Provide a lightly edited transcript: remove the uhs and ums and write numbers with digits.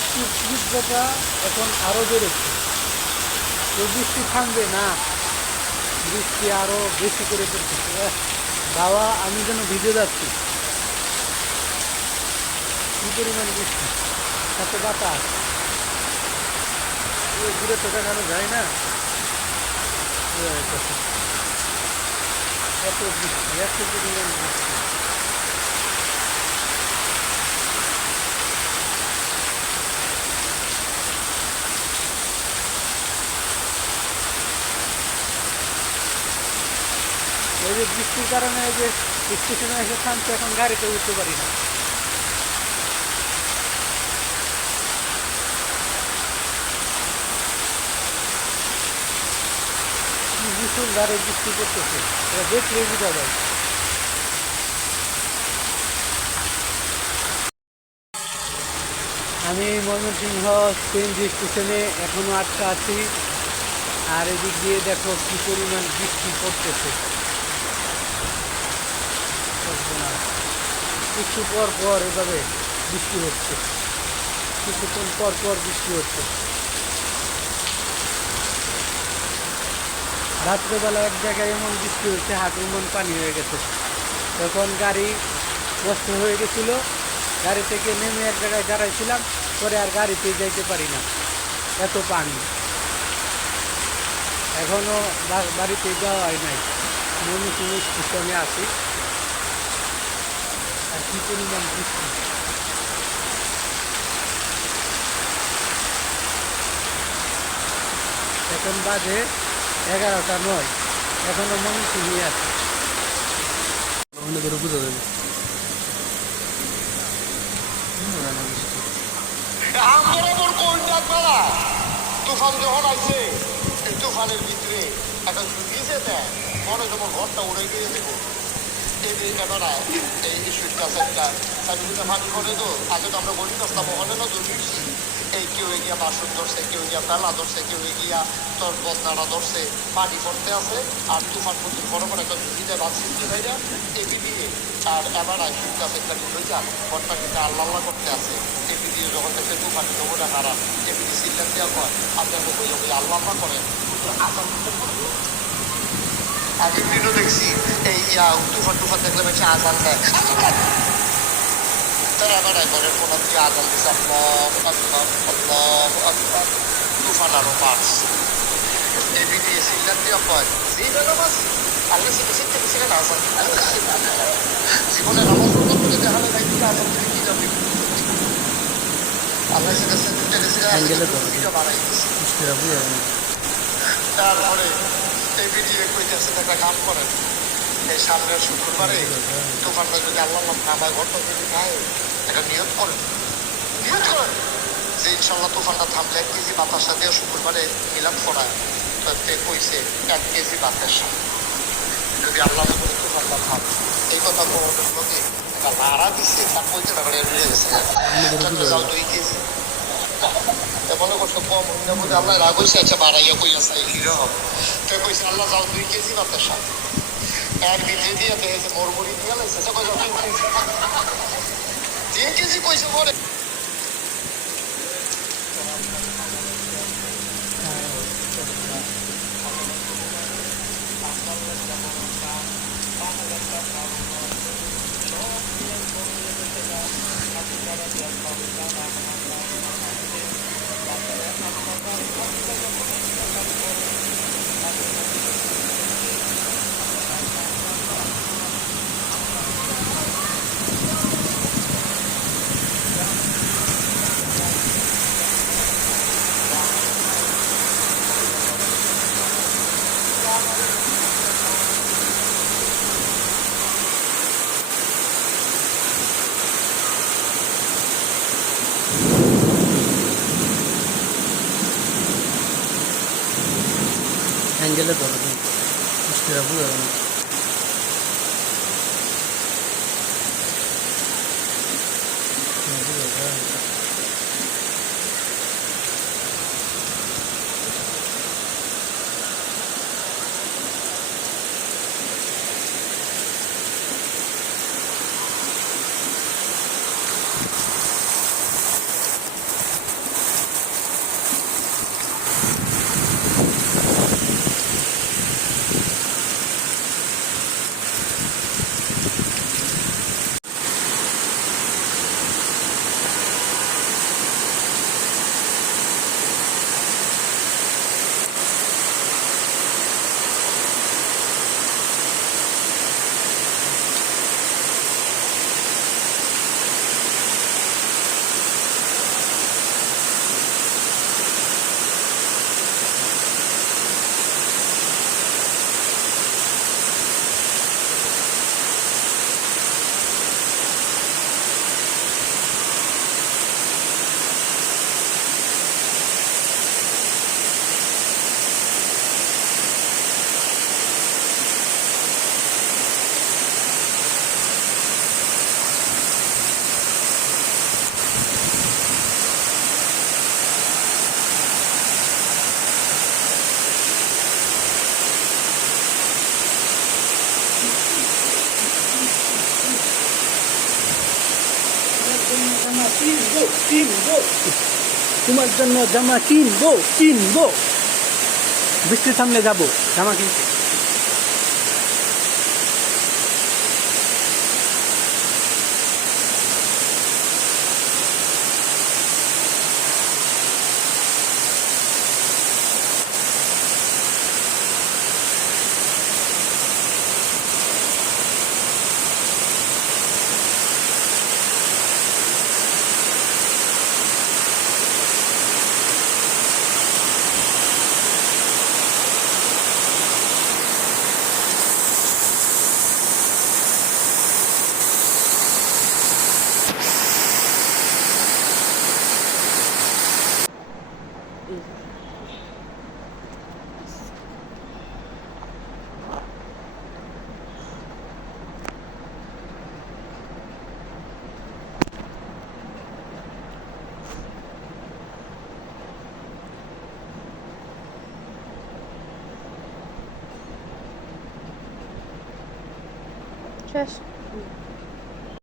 বৃষ্টির তীব্রতা এখন আরও বেড়েছে। তো বৃষ্টি থামবে না, বৃষ্টি আরও বেশি করে পড়তেছে। বাবা আমি যেন ভিজে যাচ্ছি, কি পরিমাণ বৃষ্টি, সাথে বাতাস। দূরে তো দেখানো যায় না, এত বৃষ্টি, এত পরিমাণ বৃষ্টি। এই যে বৃষ্টির কারণে এই যে স্টেশনে এসে থামছে, এখন গাড়িতে উঠতে পারি না। মুষলধারে বৃষ্টি করতেছে, এটা দেখলেই বোঝা যায়। আমি ময়মনসিংহ সিএনজি স্টেশনে এখনো আটকা আছি, আর এদিক দিয়ে দেখো কি পরিমাণ বৃষ্টি পড়তেছে। একটু পর পর এভাবে বৃষ্টি হচ্ছে, কিছুক্ষণ পর পর বৃষ্টি হচ্ছে। রাত্রেবেলা এক জায়গায় এমন বৃষ্টি হচ্ছে, হাঁটুর মন পানি হয়ে গেছে। তখন গাড়ি নষ্ট হয়ে গেছিলো, গাড়ি থেকে নেমে এক জায়গায় দাঁড়াইছিলাম, পরে আর গাড়িতে যাইতে পারি না, এত পানি। এখনও বাড়িতে যাওয়া হয় নাই, ময়মনসিংহ স্টেশনে আছি। আর কি পরিমাণ বৃষ্টি, এখন বাজে 11টা 9, এখনো ময়মনসিংহে আছে। বোঝা যাবে তুফান যখন আইছে, এই তুফানের ভিতরে একটা ভিজে দেয়, মনে যেমন ঘরটা উড়ে গিয়ে দেবো। এই যে ক্যামেরা এই সুইটটা সেটটা সাইডে ফাঁকি করে তো আগে তো আমরা বলি রাস্তা মহলে না জরুরি। এই কেউ গিয়া বাসন ধরছে, কেউ গিয়া পেলা ধরছে, কেউ গিয়া তোর বদনাটা ধরছে, পানি পড়তে আছে। আর তুফান প্রচুর বড় বড় একটা ঝুঁকিতে বাঁচতে হয় না এপি দিয়ে। আর এবার সুইটটা সেটটা ঢুকে যা ঘরটা কিন্তু আল্লাহ করতে আছে। এপি দিয়ে যখন দেখে তুফানি নমুনা হারান এপি দিয়ে সিল্লার দেওয়া হয়, আপনার মুখে ওই আল্লাহ করেন আসাম আগের দিনও দেখছি এই তুফান দেখলে বেশি আজান দেয়, তারা বেড়ায় ঘরের কোনো দিয়ে আজান দিচ্ছে তুফান আরো পাঁচ এপি দিয়ে সিল্লার দেওয়া হয়। যেটা নামাজ আল্লাহ সেটা শিখতে পেরেছিলেন আজান জীবনে নামাজ করে দেখালে ভাই দিকে আজান থেকে কি যাবে আল্লাহ সেটা সেটা বাড়াই দিচ্ছে। তারপরে এই ভিডিও কইতেছে একটা কাম করেন, এই সামনের শুক্রবারে তুফানটা যদি আল্লাহ নামায় ঘরটা যদি খায় একটা নিয়ত করেন যে ইনশাল্লাহ তুফানটা থামলে 1 কেজি বাতাসা দিয়ে শুক্রবারে মিলাপ করায়। তো কইছে 1 কেজি বাতাসা যদি আল্লাহ করে তুফানটা থাম, এই কথা বলার মধ্যে একটা নাড়া দিছে, তার কইতে টাকা যাও 2 কেজি মনে করছো কম হইনা বলে আল্লাহ রাগ হয়েছে, আচ্ছা বাড়াইয়া কইয়া চাই হিরো হবে। তো কইছে আল্লাহ যাও 2 কেজি বাতাসা, এর ভিতরে দিয়ে দেখেছে মরমরি দিয়ে লাগছে 3 কেজি কইছে পরে। অ্যাঙ্গেলে ধরো বৃষ্টিটা বোঝা যাবে না। কিনবো কিনবো, তোমার জন্য জামা কিনবো কিনবো। বৃষ্টির সামনে যাবো জামা কিনতে। শেষ।